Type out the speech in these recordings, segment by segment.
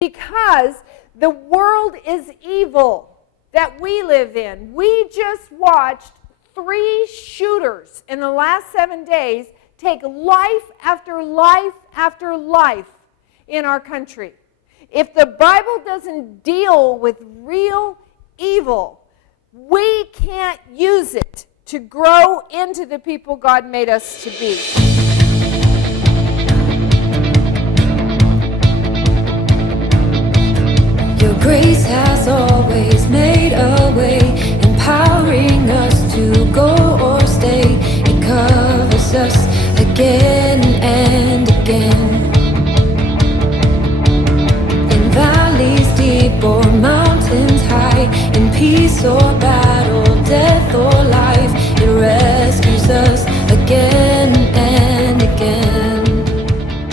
because the world is evil that we live in. We just watched 3 shooters in the last 7 days take life after life after life in our country. If the Bible doesn't deal with real evil, we can't use it to grow into the people God made us to be. Your grace has always made a way, empowering us to go or stay. It covers us again and again. In valleys deep or mountains high, in peace or battle, death or life, it rescues us again and again.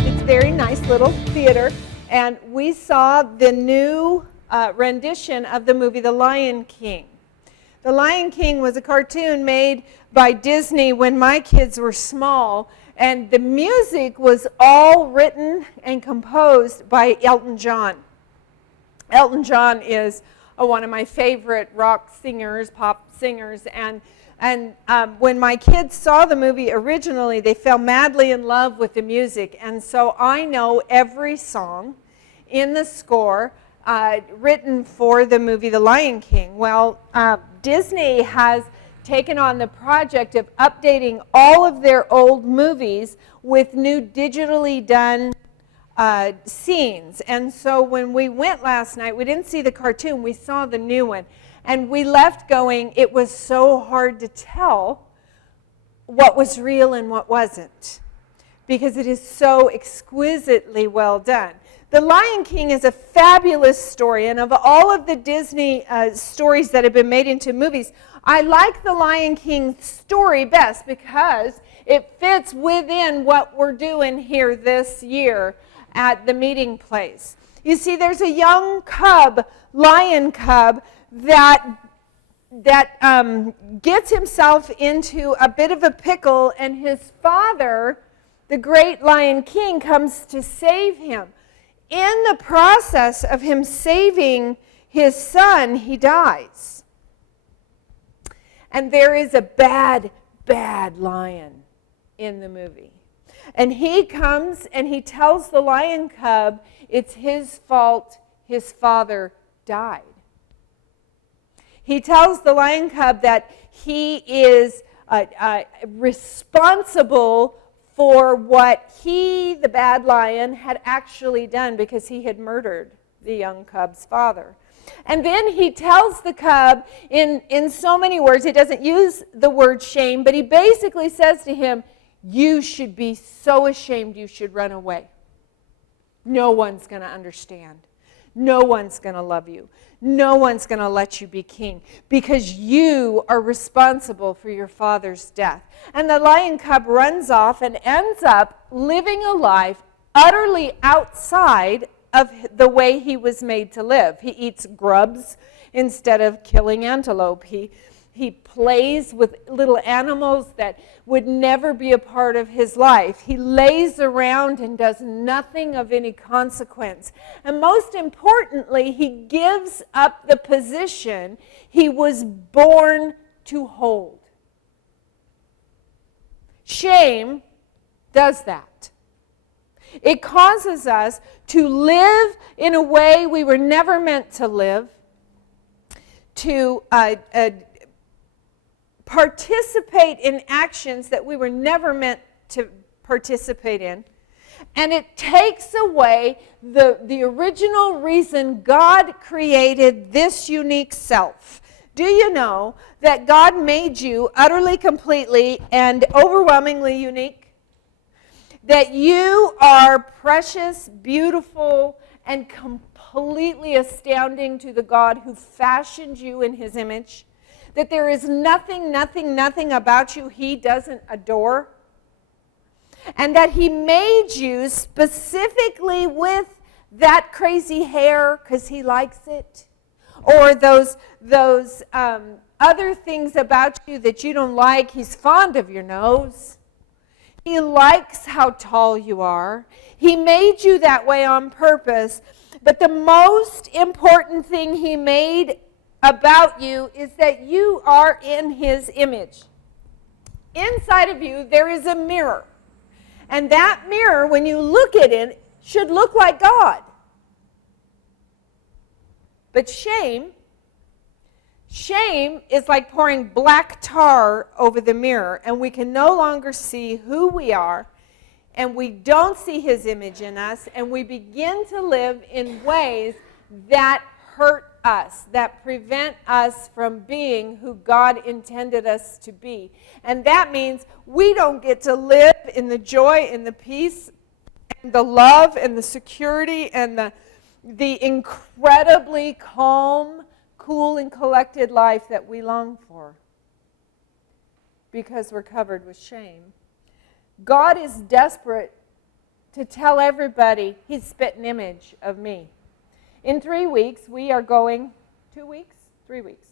It's a very nice little theater. And we saw the new rendition of the movie The Lion King. The Lion King was a cartoon made by Disney when my kids were small, and the music was all written and composed by Elton John. Elton John is one of my favorite rock singers, pop singers, and when my kids saw the movie originally, they fell madly in love with the music. And so I know every song in the score written for the movie The Lion King. Well, Disney has taken on the project of updating all of their old movies with new digitally done scenes. And so when we went last night, we didn't see the cartoon, we saw the new one. And we left going, it was so hard to tell what was real and what wasn't, because it is so exquisitely well done. The Lion King is a fabulous story, and of all of the Disney stories that have been made into movies, I like the Lion King story best because it fits within what we're doing here this year at the meeting place. You see, there's a young cub, lion cub, that gets himself into a bit of a pickle, and his father, the great Lion King, comes to save him. In the process of him saving his son, he dies. And there is a bad, bad lion in the movie. And he comes and he tells the lion cub it's his fault his father died. He tells the lion cub that he is responsible for what he, the bad lion, had actually done because he had murdered the young cub's father. And then he tells the cub in so many words, he doesn't use the word shame, but he basically says to him, you should be so ashamed you should run away. No one's going to understand. No one's going to love you. No one's going to let you be king because you are responsible for your father's death. And the lion cub runs off and ends up living a life utterly outside of the way he was made to live. He eats grubs instead of killing antelope. He plays with little animals that would never be a part of his life. He lays around and does nothing of any consequence. And most importantly, he gives up the position he was born to hold. Shame does that. It causes us to live in a way we were never meant to live, to participate in actions that we were never meant to participate in. And it takes away the original reason God created this unique self. Do you know that God made you utterly, completely, and overwhelmingly unique? That you are precious, beautiful, and completely astounding to the God who fashioned you in his image? That there is nothing about you he doesn't adore? And that he made you specifically with that crazy hair because he likes it? Or those other things about you that you don't like? He's fond of your nose. He likes how tall you are. He made you that way on purpose. But the most important thing he made about you is that you are in his image. Inside of you, there is a mirror. And that mirror, when you look at it, should look like God. But shame is like pouring black tar over the mirror, and we can no longer see who we are, and we don't see his image in us, and we begin to live in ways that hurt us, that prevent us from being who God intended us to be. And that means we don't get to live in the joy and the peace and the love and the security and the incredibly calm, cool, and collected life that we long for, because we're covered with shame. God is desperate to tell everybody he's spit an image of me. In 3 weeks, we are going, 2 weeks? 3 weeks.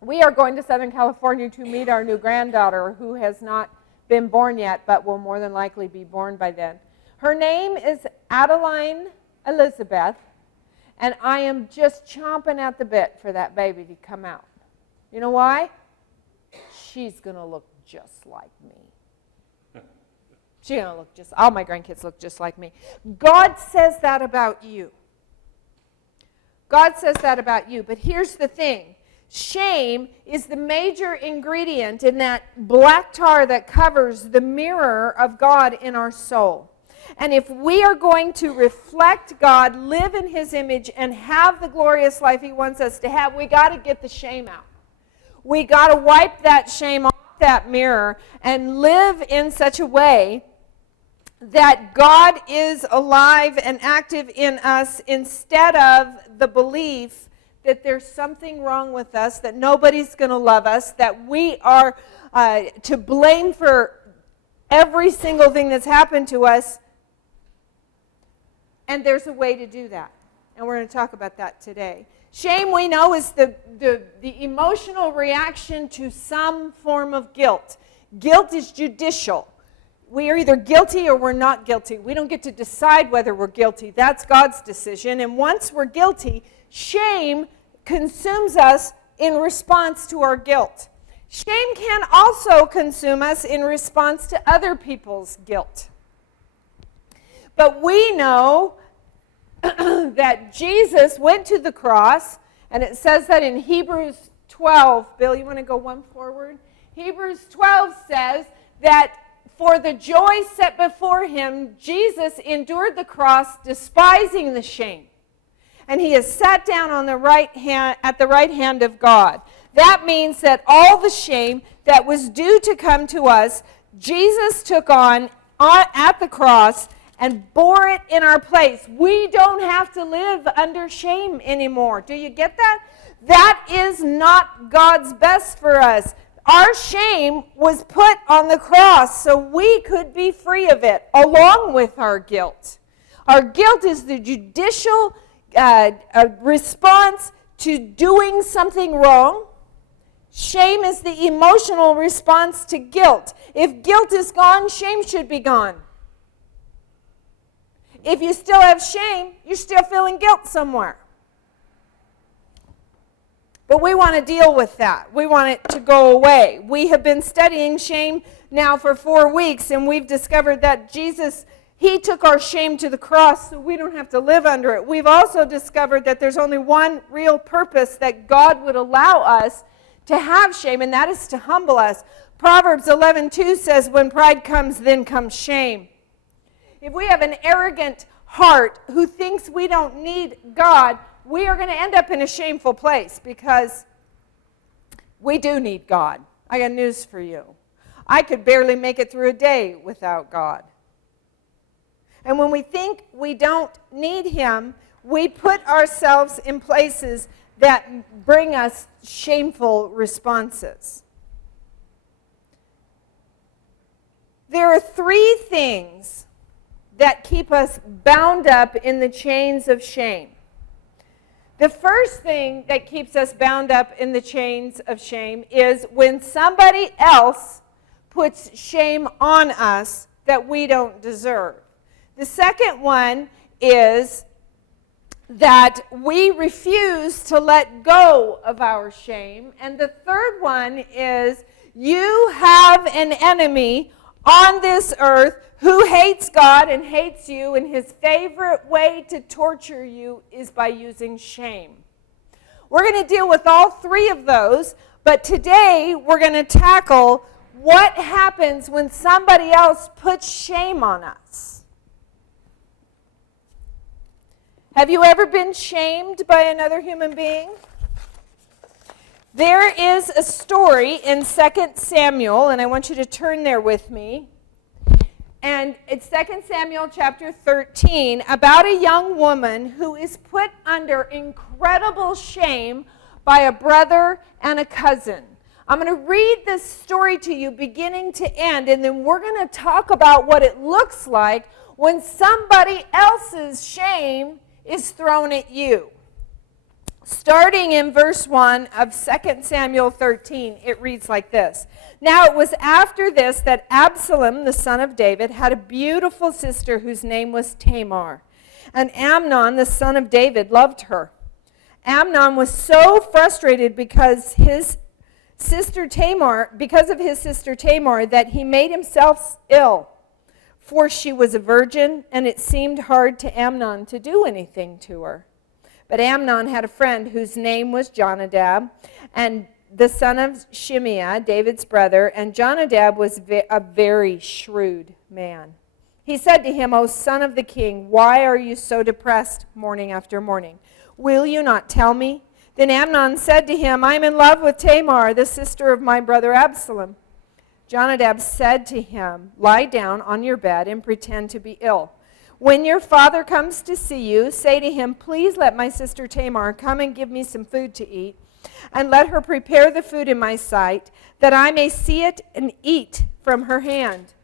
We are going to Southern California to meet our new granddaughter, who has not been born yet, but will more than likely be born by then. Her name is Adeline Elizabeth, and I am just chomping at the bit for that baby to come out. You know why? She's going to look just like me. She's going to look just, all my grandkids look just like me. God says that about you. God says that about you. But here's the thing. Shame is the major ingredient in that black tar that covers the mirror of God in our soul. And if we are going to reflect God, live in his image, and have the glorious life he wants us to have, we got to get the shame out. We got to wipe that shame off that mirror and live in such a way that God is alive and active in us, instead of the belief that there's something wrong with us, that nobody's going to love us, that we are to blame for every single thing that's happened to us. And there's a way to do that. And we're going to talk about that today. Shame, we know, is the emotional reaction to some form of guilt. Guilt is judicial. We are either guilty or we're not guilty. We don't get to decide whether we're guilty. That's God's decision. And once we're guilty, shame consumes us in response to our guilt. Shame can also consume us in response to other people's guilt. But we know that Jesus went to the cross, and it says that in Hebrews 12. Bill, you want to go one forward? Hebrews 12 says that for the joy set before him, Jesus endured the cross, despising the shame. And he is sat down on the right hand, at the right hand of God. That means that all the shame that was due to come to us, Jesus took on at the cross and bore it in our place. We don't have to live under shame anymore. Do you get that? That is not God's best for us. Our shame was put on the cross so we could be free of it, along with our guilt. Our guilt is the judicial response to doing something wrong. Shame is the emotional response to guilt. If guilt is gone, shame should be gone. If you still have shame, you're still feeling guilt somewhere. But we want to deal with that. We want it to go away. We have been studying shame now for 4 weeks, and we've discovered that Jesus, he took our shame to the cross so we don't have to live under it. We've also discovered that there's only one real purpose that God would allow us to have shame, and that is to humble us. Proverbs 11:2 says, when pride comes, then comes shame. If we have an arrogant heart who thinks we don't need God, we are going to end up in a shameful place, because we do need God. I got news for you. I could barely make it through a day without God. And when we think we don't need him, we put ourselves in places that bring us shameful responses. There are 3 things that keep us bound up in the chains of shame. The first thing that keeps us bound up in the chains of shame is when somebody else puts shame on us that we don't deserve. The second one is that we refuse to let go of our shame. And the third one is you have an enemy on this earth who hates God and hates you, and his favorite way to torture you is by using shame. We're going to deal with all three of those, but today we're going to tackle what happens when somebody else puts shame on us. Have you ever been shamed by another human being? There is a story in 2 Samuel, and I want you to turn there with me. And it's 2 Samuel chapter 13, about a young woman who is put under incredible shame by a brother and a cousin. I'm going to read this story to you beginning to end, and then we're going to talk about what it looks like when somebody else's shame is thrown at you. Starting in verse 1 of 2 Samuel 13, it reads like this. Now it was after this that Absalom, the son of David, had a beautiful sister whose name was Tamar. And Amnon, the son of David, loved her. Amnon was so frustrated because of his sister Tamar, that he made himself ill. For she was a virgin, and it seemed hard to Amnon to do anything to her. But Amnon had a friend whose name was Jonadab, and the son of Shimeah, David's brother, and Jonadab was a very shrewd man. He said to him, O son of the king, why are you so depressed morning after morning? Will you not tell me? Then Amnon said to him, I am in love with Tamar, the sister of my brother Absalom. Jonadab said to him, lie down on your bed and pretend to be ill. When your father comes to see you, say to him, please let my sister Tamar come and give me some food to eat, and let her prepare the food in my sight, that I may see it and eat from her hand.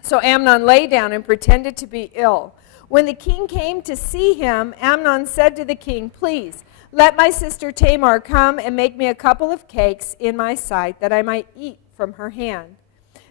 So Amnon lay down and pretended to be ill. When the king came to see him, Amnon said to the king, please, let my sister Tamar come and make me a couple of cakes in my sight, that I might eat from her hand.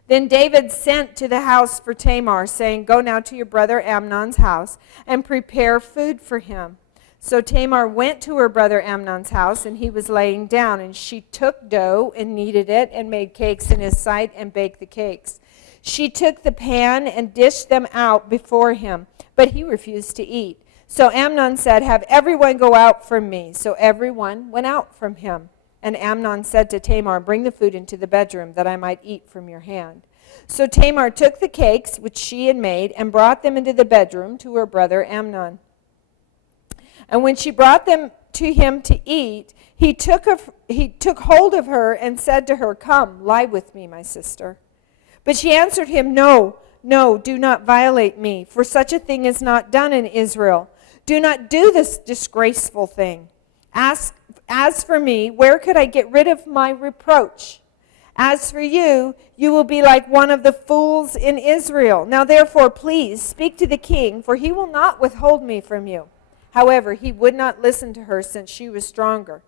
Then David sent to the house for Tamar, saying, go now to your brother Amnon's house and prepare food for him. So Tamar went to her brother Amnon's house, and he was laying down, and she took dough and kneaded it and made cakes in his sight and baked the cakes. She took the pan and dished them out before him, but he refused to eat. So Amnon said, have everyone go out from me. So everyone went out from him. And Amnon said to Tamar, bring the food into the bedroom, that I might eat from your hand. So Tamar took the cakes which she had made and brought them into the bedroom to her brother Amnon. And when she brought them to him to eat, he took hold of her and said to her, come, lie with me, my sister. But she answered him, no, do not violate me, for such a thing is not done in Israel. Do not do this disgraceful thing. As for me, where could I get rid of my reproach? As for you, you will be like one of the fools in Israel. Now therefore, please speak to the king, for he will not withhold me from you. However, he would not listen to her, since she was stronger.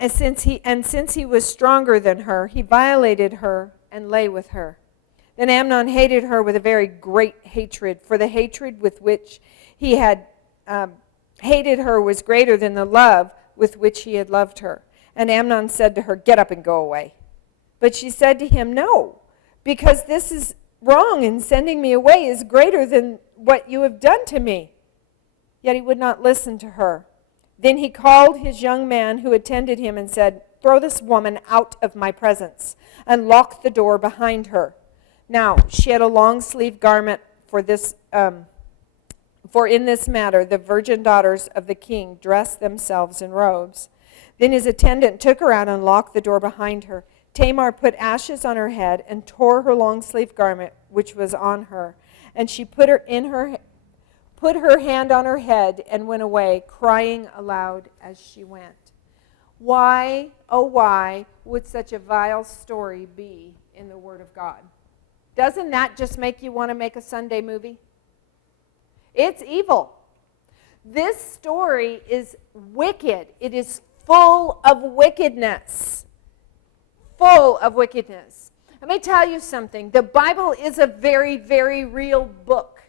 And since he was stronger than her, he violated her and lay with her. Then Amnon hated her with a very great hatred, for the hatred with which he had hated her was greater than the love with which he had loved her. And Amnon said to her, get up and go away. But she said to him, no, because this is wrong, and sending me away is greater than what you have done to me. Yet he would not listen to her. Then he called his young man who attended him and said, throw this woman out of my presence, and lock the door behind her. Now she had a long-sleeved garment for in this matter the virgin daughters of the king dressed themselves in robes. Then his attendant took her out and locked the door behind her. Tamar put ashes on her head and tore her long-sleeved garment which was on her. And she put her hand on her head and went away, crying aloud as she went. Why, oh why, would such a vile story be in the Word of God? Doesn't that just make you want to make a Sunday movie? It's evil. This story is wicked. It is full of wickedness. Full of wickedness. Let me tell you something. The Bible is a very, very real book.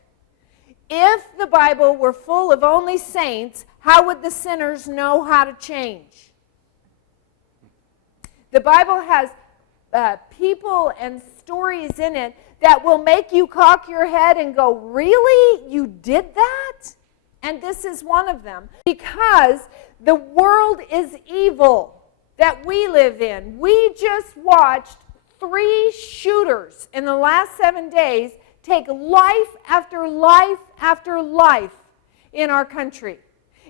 If the Bible were full of only saints, how would the sinners know how to change? The Bible has people and stories in it that will make you cock your head and go, really? You did that? And this is one of them. Because the world is evil that we live in. We just watched 3 shooters in the last 7 days take life after life after life in our country.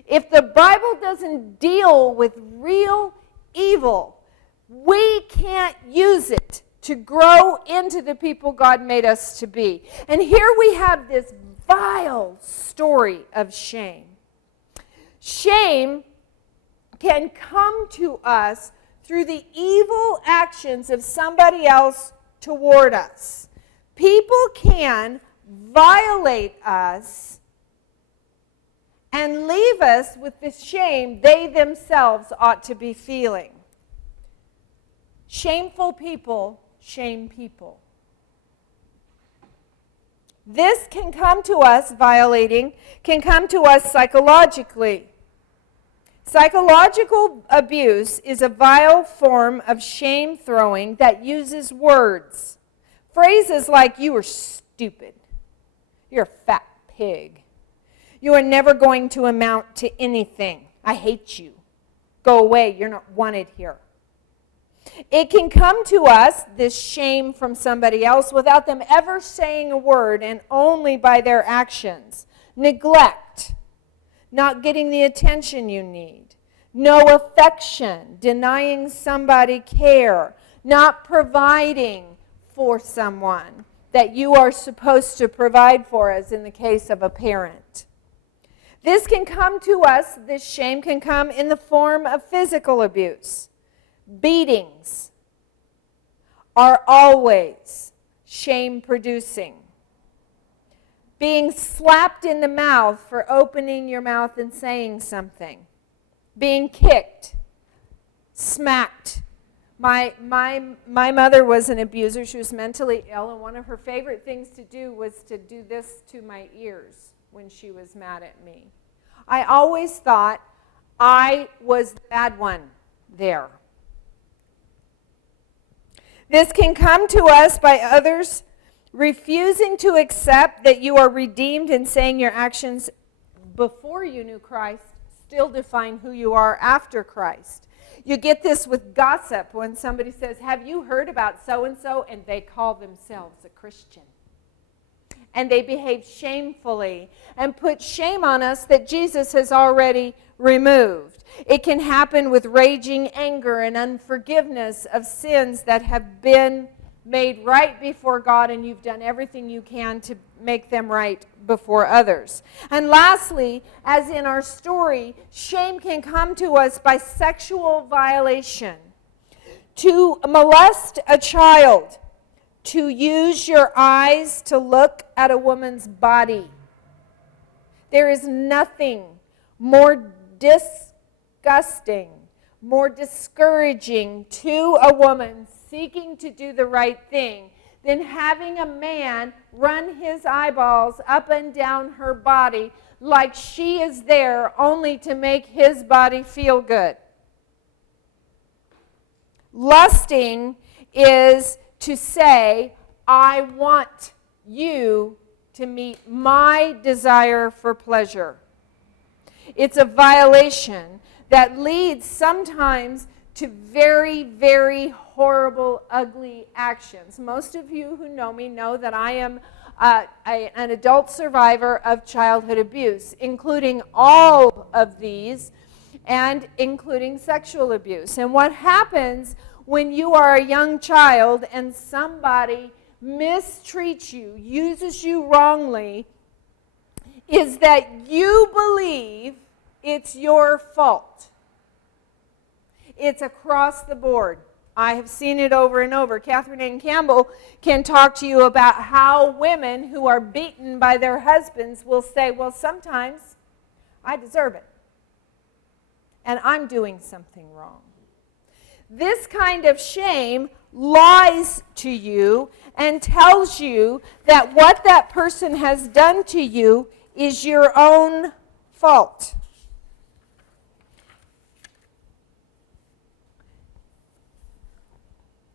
If the Bible doesn't deal with real evil, we can't use it to grow into the people God made us to be. And here we have this vile story of shame. Shame can come to us through the evil actions of somebody else toward us. People can violate us and leave us with the shame they themselves ought to be feeling. Shameful people shame people. This can come to us, violating, can come to us psychologically. Psychological abuse is a vile form of shame throwing that uses words. Phrases like, you are stupid, you're a fat pig, you are never going to amount to anything, I hate you, go away, you're not wanted here. It can come to us, this shame from somebody else, without them ever saying a word and only by their actions. Neglect, not getting the attention you need. No affection, denying somebody care, not providing for someone that you are supposed to provide for, as in the case of a parent. This can come to us, this shame can come in the form of physical abuse. Beatings are always shame-producing. Being slapped in the mouth for opening your mouth and saying something. Being kicked, smacked. My mother was an abuser. She was mentally ill, and one of her favorite things to do was to do this to my ears when she was mad at me. I always thought I was the bad one there. This can come to us by others refusing to accept that you are redeemed and saying your actions before you knew Christ still define who you are after Christ. You get this with gossip when somebody says, have you heard about so-and-so? And they call themselves a Christian. And they behave shamefully and put shame on us that Jesus has already removed. It can happen with raging anger and unforgiveness of sins that have been made right before God, and you've done everything you can to make them right before others. And lastly, as in our story, shame can come to us by sexual violation. To molest a child, to use your eyes to look at a woman's body. There is nothing more disgusting, more discouraging to a woman seeking to do the right thing than having a man run his eyeballs up and down her body like she is there only to make his body feel good. Lusting is to say, I want you to meet my desire for pleasure. It's a violation that leads sometimes to very, very horrible, ugly actions. Most of you who know me know that I am an adult survivor of childhood abuse, including all of these and including sexual abuse. And what happens when you are a young child and somebody mistreats you, uses you wrongly, is that you believe it's your fault. It's across the board. I have seen it over and over. Catherine Ann Campbell can talk to you about how women who are beaten by their husbands will say, well, sometimes I deserve it, and I'm doing something wrong. This kind of shame lies to you and tells you that what that person has done to you is your own fault.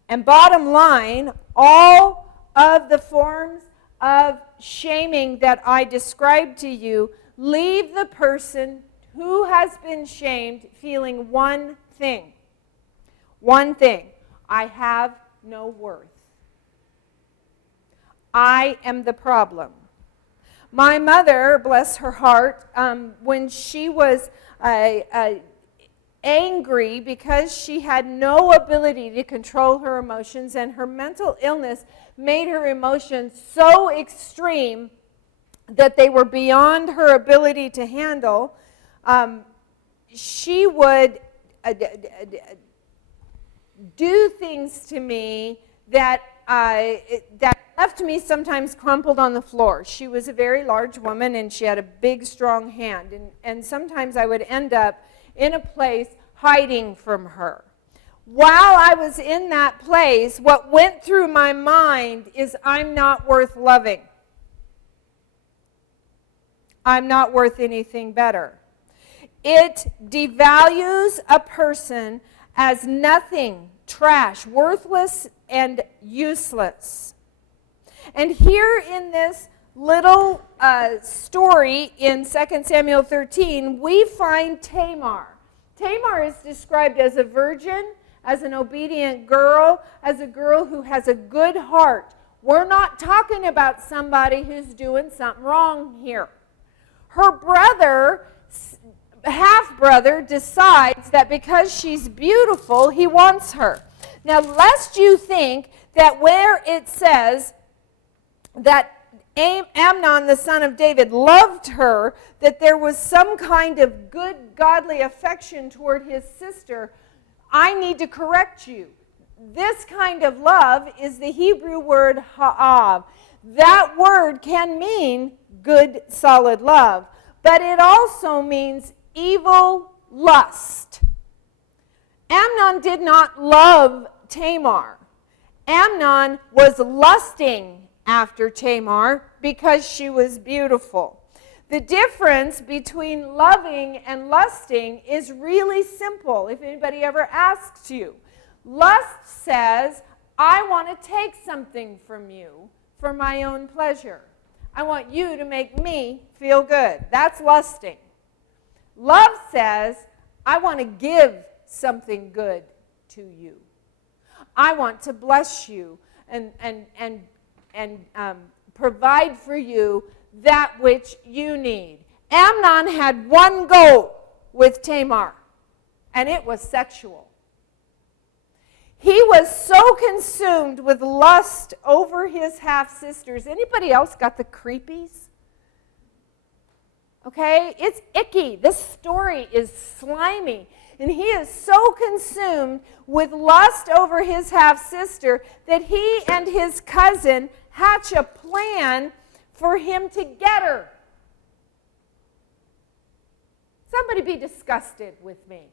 And bottom line, all of the forms of shaming that I described to you leave the person who has been shamed feeling one thing. One thing. I have no worth. I am the problem. My mother, bless her heart, when she was angry because she had no ability to control her emotions, and her mental illness made her emotions so extreme that they were beyond her ability to handle, she would do things to me that left me sometimes crumpled on the floor. She was a very large woman, and she had a big, strong hand. And sometimes I would end up in a place hiding from her. While I was in that place, what went through my mind is, I'm not worth loving. I'm not worth anything better. It devalues a person as nothing, trash, worthless, and useless. And here in this little story in 2 Samuel 13, we find Tamar. Tamar is described as a virgin, as an obedient girl, as a girl who has a good heart. We're not talking about somebody who's doing something wrong here. Her brother, half-brother, decides that because she's beautiful, he wants her. Now, lest you think that where it says that Amnon, the son of David, loved her, that there was some kind of good, godly affection toward his sister, I need to correct you. This kind of love is the Hebrew word ha'av. That word can mean good, solid love, but it also means evil lust. Amnon did not love Tamar. Amnon was lusting after Tamar because she was beautiful. The difference between loving and lusting is really simple, if anybody ever asks you. Lust says, I want to take something from you for my own pleasure. I want you to make me feel good. That's lusting. Love says, I want to give something good to you. I want to bless you and provide for you that which you need. Amnon had one goal with Tamar, and it was sexual. He was so consumed with lust over his half-sisters. Anybody else got the creepies? Okay, it's icky. This story is slimy. And he is so consumed with lust over his half-sister that he and his cousin hatch a plan for him to get her. Somebody be disgusted with me.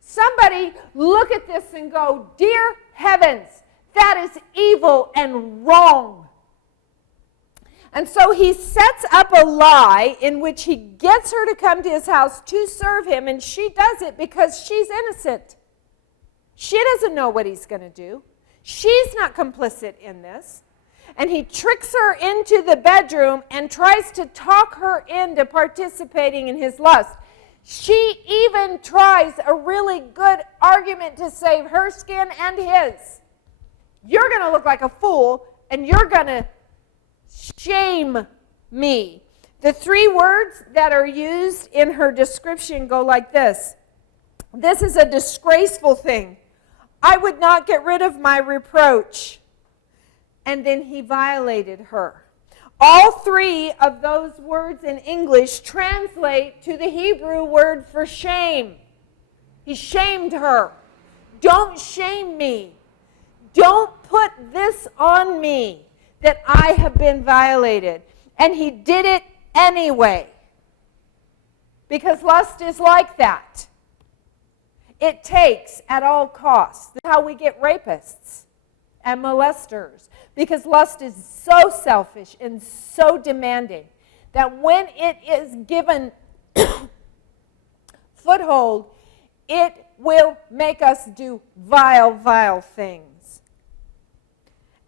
Somebody look at this and go, dear heavens, that is evil and wrong. And so he sets up a lie in which he gets her to come to his house to serve him, and she does it because she's innocent. She doesn't know what he's going to do. She's not complicit in this. And he tricks her into the bedroom and tries to talk her into participating in his lust. She even tries a really good argument to save her skin and his. You're going to look like a fool, and you're going to shame me. The three words that are used in her description go like this. This is a disgraceful thing. I would not get rid of my reproach. And then he violated her. All three of those words in English translate to the Hebrew word for shame. He shamed her. Don't shame me. Don't put this on me that I have been violated. And he did it anyway. Because lust is like that. It takes at all costs. That's how we get rapists. and molesters. Because lust is so selfish and so demanding that when it is given foothold, it will make us do vile, vile things.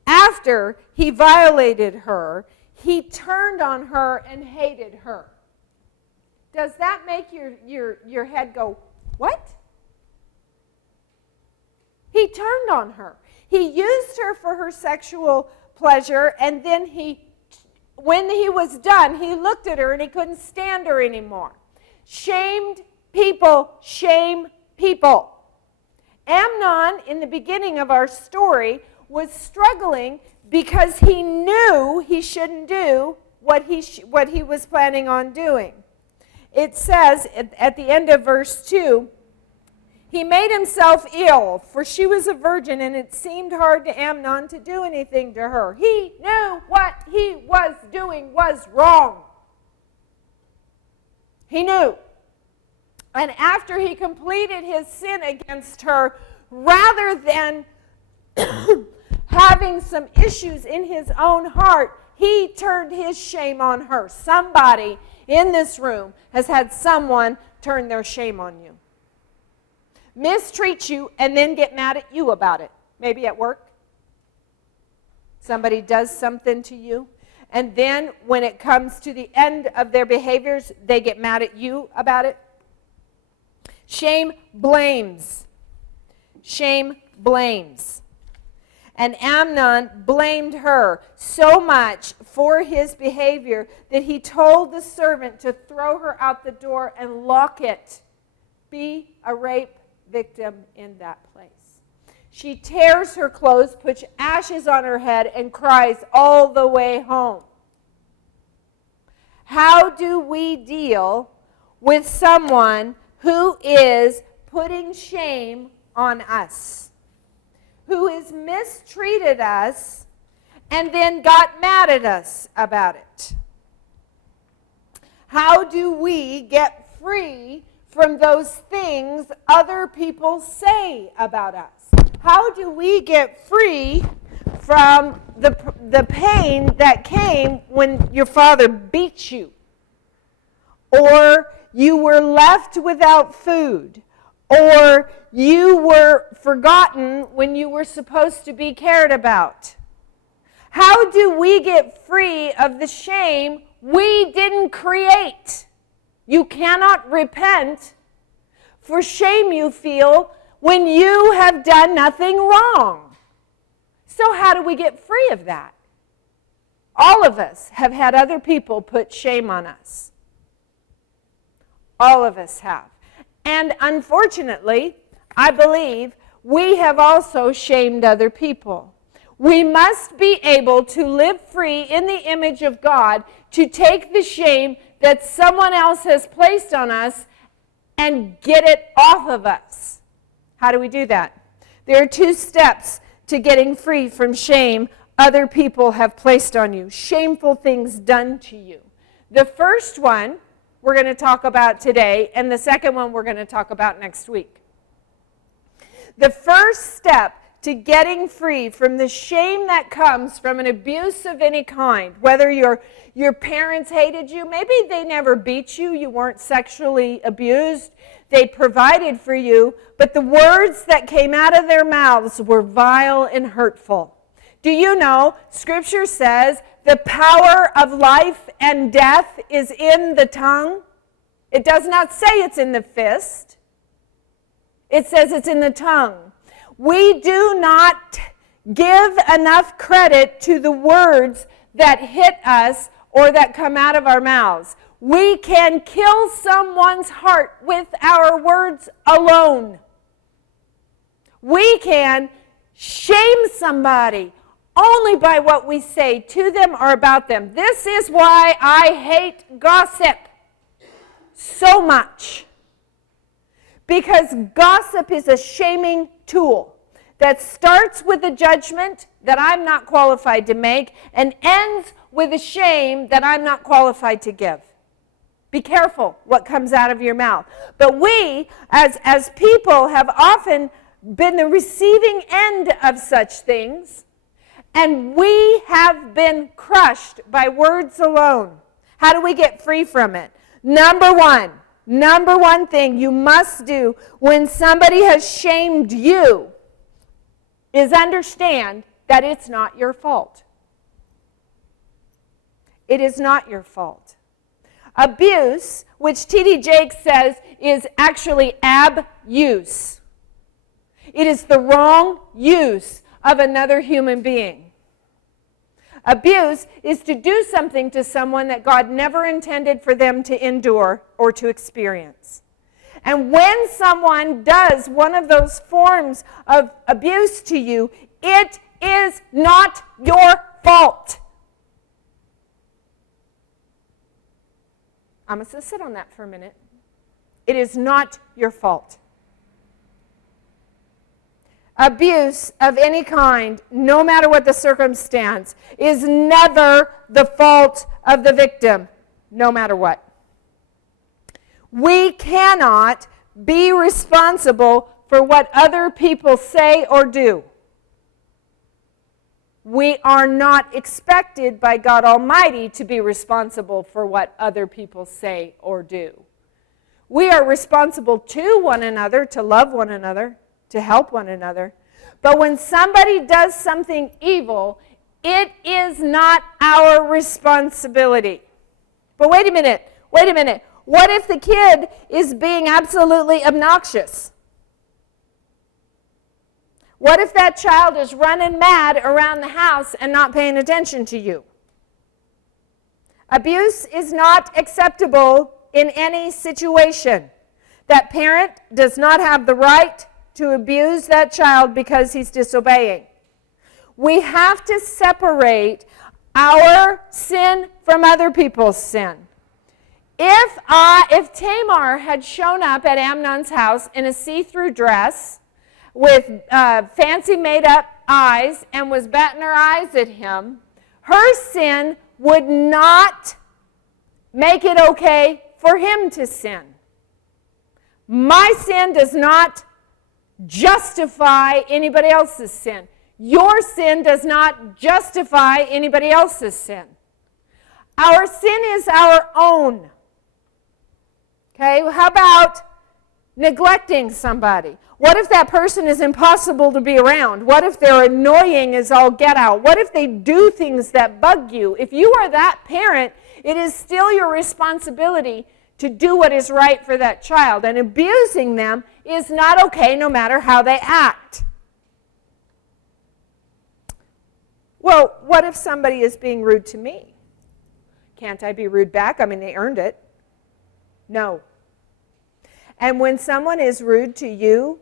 After he violated her, he turned on her and hated her. Does that make your head go, what? He turned on her. He used her for her sexual pleasure, and then when he was done, he looked at her and he couldn't stand her anymore. Shamed people shame people. Amnon, in the beginning of our story, was struggling because he knew he shouldn't do what he was planning on doing. It says at the end of verse 2, he made himself ill, for she was a virgin, and it seemed hard to Amnon to do anything to her. He knew what he was doing was wrong. He knew. And after he completed his sin against her, rather than having some issues in his own heart, he turned his shame on her. Somebody in this room has had someone turn their shame on you. Mistreat you and then get mad at you about it. Maybe at work. Somebody does something to you, and then when it comes to the end of their behaviors, they get mad at you about it. Shame blames. Shame blames. And Amnon blamed her so much for his behavior that he told the servant to throw her out the door and lock it. Be a rape victim in that place. She tears her clothes, puts ashes on her head, and cries all the way home. How do we deal with someone who is putting shame on us, who has mistreated us and then got mad at us about it? How do we get free from those things other people say about us? How do we get free from the pain that came when your father beat you, or you were left without food, or you were forgotten when you were supposed to be cared about? How do we get free of the shame we didn't create? You cannot repent for shame you feel when you have done nothing wrong. So how do we get free of that? All of us have had other people put shame on us. All of us have. And unfortunately, I believe we have also shamed other people. We must be able to live free in the image of God, to take the shame that someone else has placed on us and get it off of us. How do we do that? There are 2 steps to getting free from shame other people have placed on you, shameful things done to you. The first one we're going to talk about today, and the second one we're going to talk about next week. The first step to getting free from the shame that comes from an abuse of any kind, whether your parents hated you, maybe they never beat you, you weren't sexually abused, they provided for you, but the words that came out of their mouths were vile and hurtful. Do you know, Scripture says the power of life and death is in the tongue? It does not say it's in the fist. It says it's in the tongue. We do not give enough credit to the words that hit us or that come out of our mouths. We can kill someone's heart with our words alone. We can shame somebody only by what we say to them or about them. This is why I hate gossip so much. Because gossip is a shaming tool that starts with a judgment that I'm not qualified to make and ends with a shame that I'm not qualified to give. Be careful what comes out of your mouth. But we, as people, have often been the receiving end of such things, And we have been crushed by words alone. How do we get free from it? Number one thing you must do when somebody has shamed you is understand that it's not your fault. It is not your fault. Abuse, which T.D. Jakes says is actually abuse. It is the wrong use of another human being. Abuse is to do something to someone that God never intended for them to endure or to experience. And when someone does one of those forms of abuse to you, it is not your fault. I'm going to sit on that for a minute. It is not your fault. Abuse of any kind, no matter what the circumstance, is never the fault of the victim, no matter what. We cannot be responsible for what other people say or do. We are not expected by God Almighty to be responsible for what other people say or do. We are responsible to one another, to love one another, to help one another. But when somebody does something evil, it is not our responsibility. But wait a minute. What if the kid is being absolutely obnoxious? What if that child is running mad around the house and not paying attention to you? Abuse is not acceptable in any situation. That parent does not have the right to abuse that child because he's disobeying. We have to separate our sin from other people's sin. If Tamar had shown up at Amnon's house in a see-through dress with fancy made-up eyes and was batting her eyes at him, her sin would not make it okay for him to sin. My sin does not justify anybody else's sin. Your sin does not justify anybody else's sin. Our sin is our own. Okay, well, how about neglecting somebody? What if that person is impossible to be around? What if they're annoying as all get out? What if they do things that bug you? If you are that parent, it is still your responsibility to do what is right for that child. And abusing them is not okay no matter how they act. Well, what if somebody is being rude to me? Can't I be rude back? I mean, they earned it. No. And when someone is rude to you,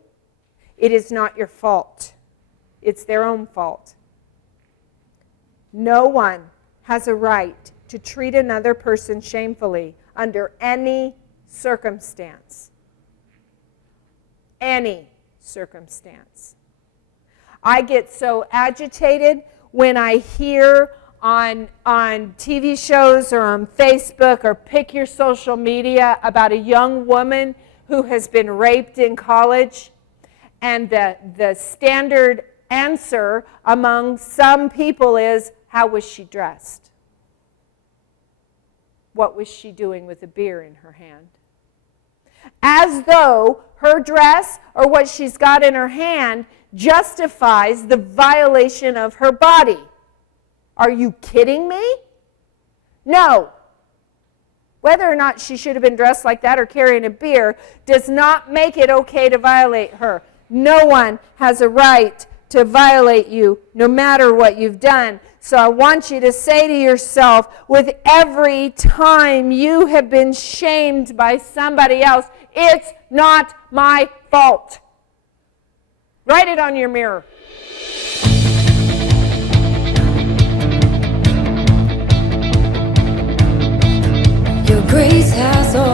it is not your fault. It's their own fault. No one has a right to treat another person shamefully under any circumstance. Any circumstance. I get so agitated when I hear on TV shows or on Facebook or pick your social media about a young woman who has been raped in college, and the standard answer among some people is, how was she dressed? What was she doing with a beer in her hand? As though her dress or what she's got in her hand justifies the violation of her body. Are you kidding me? No. Whether or not she should have been dressed like that or carrying a beer does not make it okay to violate her. No one has a right to violate you, no matter what you've done. So I want you to say to yourself, with every time you have been shamed by somebody else, it's not my fault. Write it on your mirror. Your grace has all